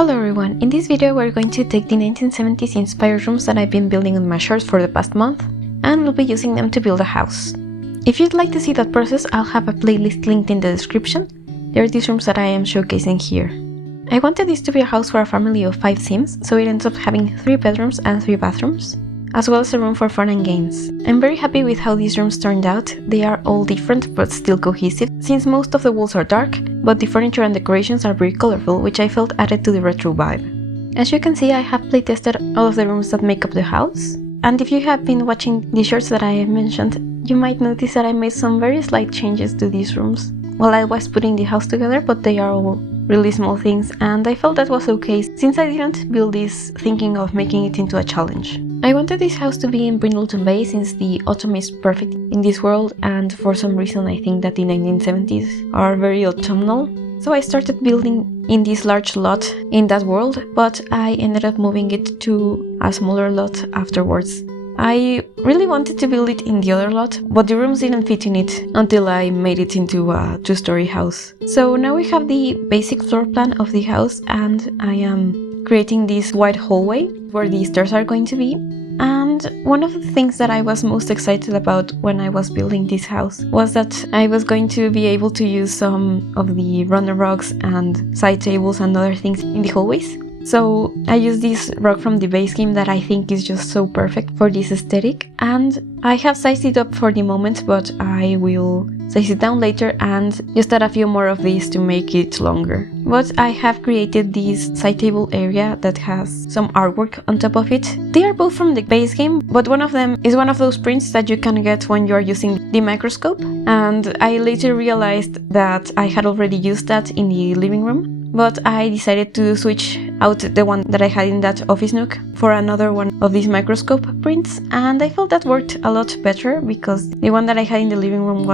Hello everyone, in this video we're going to take the 1970s inspired rooms that I've been building on my shorts for the past month, and we'll be using them to build a house. If you'd like to see that process, I'll have a playlist linked in the description. There are these rooms that I am showcasing here. I wanted this to be a house for a family of 5 sims, so it ends up having 3 bedrooms and 3 bathrooms, as well as a room for fun and games. I'm very happy with how these rooms turned out. They are all different but still cohesive, since most of the walls are dark, but the furniture and decorations are very colorful, which I felt added to the retro vibe. As you can see, I have playtested all of the rooms that make up the house, and if you have been watching the shorts that I have mentioned, you might notice that I made some very slight changes to these rooms while I was putting the house together, but they are all really small things, and I felt that was okay since I didn't build this thinking of making it into a challenge. I wanted this house to be in Brindleton Bay since the autumn is perfect in this world, and for some reason I think that the 1970s are very autumnal. So I started building in this large lot in that world, but I ended up moving it to a smaller lot afterwards. I really wanted to build it in the other lot, but the rooms didn't fit in it until I made it into a 2-story house. So now we have the basic floor plan of the house, and I am creating this wide hallway where the stairs are going to be. And one of the things that I was most excited about when I was building this house was that I was going to be able to use some of the runner rugs and side tables and other things in the hallways. So I used this rug from the base game that I think is just so perfect for this aesthetic, and I have sized it up for the moment, but I will size it down later and just add a few more of these to make it longer. But I have created this side table area that has some artwork on top of it. They are both from the base game, but one of them is one of those prints that you can get when you are using the microscope, and I later realized that I had already used that in the living room. But I decided to switch out the one that I had in that office nook for another one of these microscope prints, and I felt that worked a lot better because the one that I had in the living room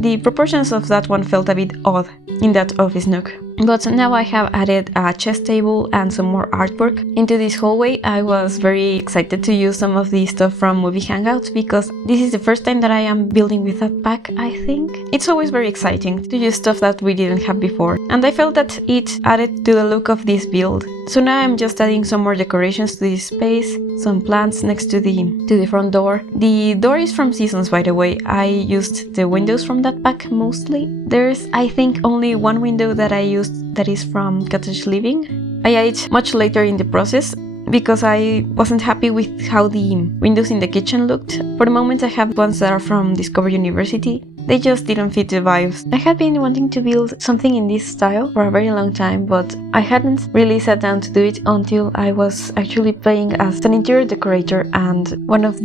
the proportions of that one felt a bit odd in that office nook. But now I have added a chess table and some more artwork into this hallway. I was very excited to use some of the stuff from Movie Hangout because this is the first time that I am building with that pack, I think. It's always very exciting to use stuff that we didn't have before, and I felt that it added to the look of this build. So now I'm just adding some more decorations to this space, some plants next to the front door. The door is from Seasons, by the way. I used the windows from that pack mostly. There's, I think, only one window that I used that is from Cottage Living. I added much later in the process because I wasn't happy with how the windows in the kitchen looked. For the moment I have ones that are from Discover University. They just didn't fit the vibes. I had been wanting to build something in this style for a very long time, but I hadn't really sat down to do it until I was actually playing as an interior decorator, and one of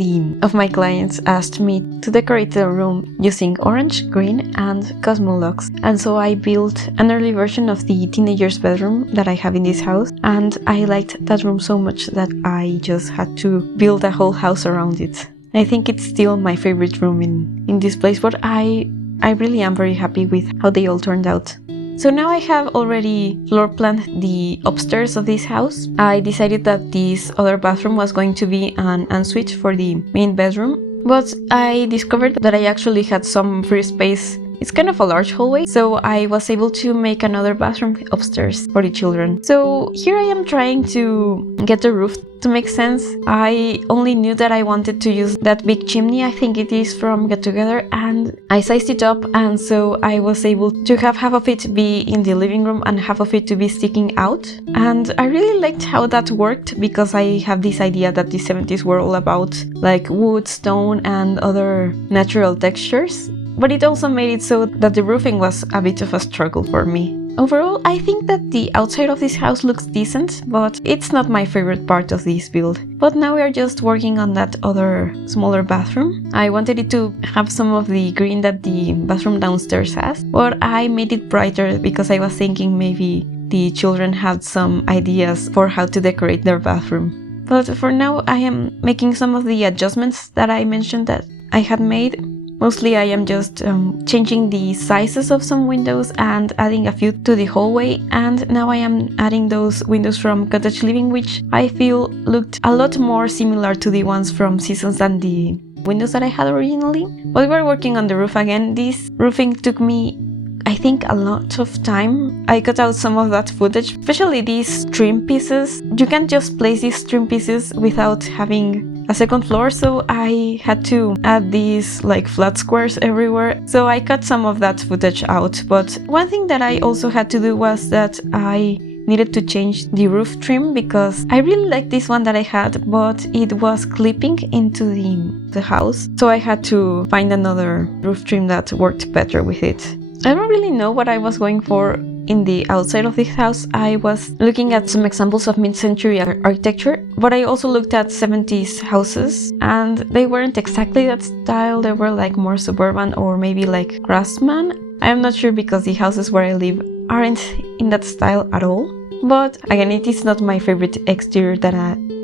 my clients asked me to decorate the room using orange, green and Cosmologs. And so I built an early version of the teenager's bedroom that I have in this house, and I liked that room so much that I just had to build a whole house around it. I think it's still my favorite room in this place, but I really am very happy with how they all turned out. So now I have already floor planned the upstairs of this house. I decided that this other bathroom was going to be an ensuite for the main bedroom, but I discovered that I actually had some free space. It's kind of a large hallway, so I was able to make another bathroom upstairs for the children. So here I am trying to get the roof to make sense. I only knew that I wanted to use that big chimney, I think it is from Get Together, and I sized it up, and so I was able to have half of it be in the living room and half of it to be sticking out. And I really liked how that worked because I have this idea that the 70s were all about like wood, stone and other natural textures. But it also made it so that the roofing was a bit of a struggle for me. Overall, I think that the outside of this house looks decent, but it's not my favorite part of this build. But now we are just working on that other smaller bathroom. I wanted it to have some of the green that the bathroom downstairs has, but I made it brighter because I was thinking maybe the children had some ideas for how to decorate their bathroom. But for now, I am making some of the adjustments that I mentioned that I had made. Mostly I am just changing the sizes of some windows and adding a few to the hallway, and now I am adding those windows from Cottage Living, which I feel looked a lot more similar to the ones from Seasons than the windows that I had originally. But we're working on the roof again. This roofing took me I think, a lot of time. I cut out some of that footage, especially these trim pieces. You can't just place these trim pieces without having a second floor, so I had to add these like flat squares everywhere. So I cut some of that footage out. But one thing that I also had to do was that I needed to change the roof trim, because I really liked this one that I had, but it was clipping into the house. So I had to find another roof trim that worked better with it. I don't really know what I was going for in the outside of this house. I was looking at some examples of mid-century architecture, but I also looked at 70s houses, and they weren't exactly that style. They were like more suburban or maybe like craftsman. I am not sure, because the houses where I live aren't in that style at all. But again, it is not my favorite exterior that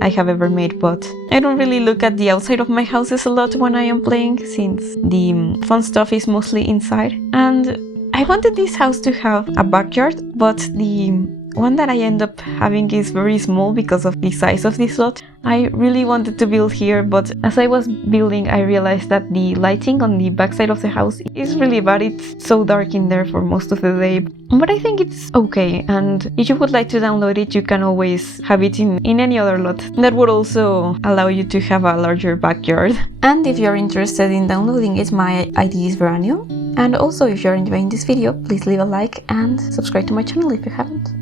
I have ever made, but I don't really look at the outside of my houses a lot when I am playing, since the fun stuff is mostly inside. And I wanted this house to have a backyard, but the one that I end up having is very small because of the size of this lot. I really wanted to build here, but as I was building, I realized that the lighting on the backside of the house is really bad. It's so dark in there for most of the day, but I think it's okay. And if you would like to download it, you can always have it in any other lot. That would also allow you to have a larger backyard. And if you're interested in downloading it, my ID is Veranio. And also, if you're enjoying this video, please leave a like and subscribe to my channel if you haven't.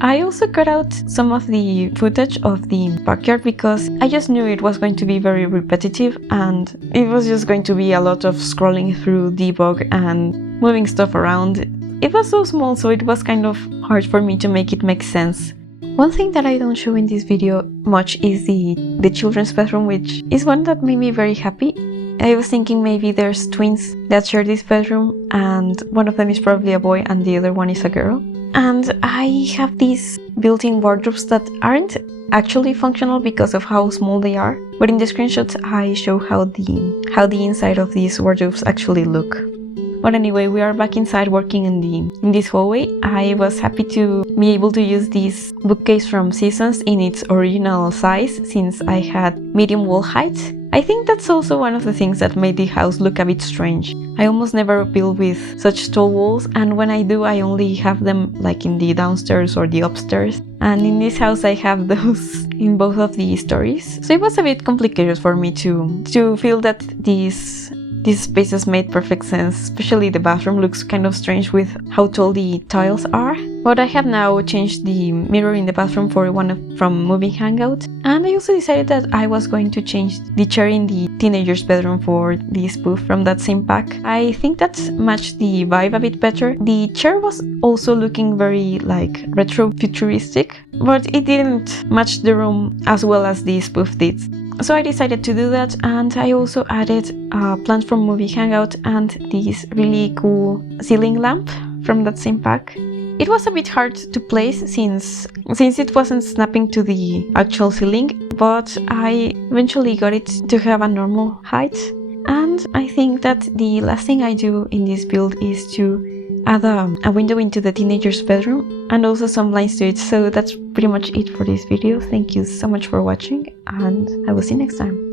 I also cut out some of the footage of the backyard because I just knew it was going to be very repetitive, and it was just going to be a lot of scrolling through debug and moving stuff around. It was so small, so it was kind of hard for me to make it make sense. One thing that I don't show in this video much is the children's bedroom, which is one that made me very happy. I was thinking maybe there's twins that share this bedroom, and one of them is probably a boy and the other one is a girl. And I have these built-in wardrobes that aren't actually functional because of how small they are, but in the screenshots I show how the inside of these wardrobes actually look. But anyway, we are back inside working in this hallway. I was happy to be able to use this bookcase from Seasons in its original size, since I had medium wall height. I think that's also one of the things that made the house look a bit strange. I almost never build with such tall walls, and when I do, I only have them like in the downstairs or the upstairs. And in this house I have those in both of the stories. So it was a bit complicated for me to feel that these spaces made perfect sense, especially the bathroom looks kind of strange with how tall the tiles are. But I have now changed the mirror in the bathroom for one from Moving Hangout, and I also decided that I was going to change the chair in the teenager's bedroom for the spoof from that same pack. I think that matched the vibe a bit better. The chair was also looking very like retro futuristic, but it didn't match the room as well as the spoof did. So I decided to do that, and I also added a plant from Movie Hangout and this really cool ceiling lamp from that same pack. It was a bit hard to place since it wasn't snapping to the actual ceiling, but I eventually got it to have a normal height. And I think that the last thing I do in this build is to add a window into the teenager's bedroom and also some blinds to it. So that's pretty much it for this video. Thank you so much for watching, and I will see you next time.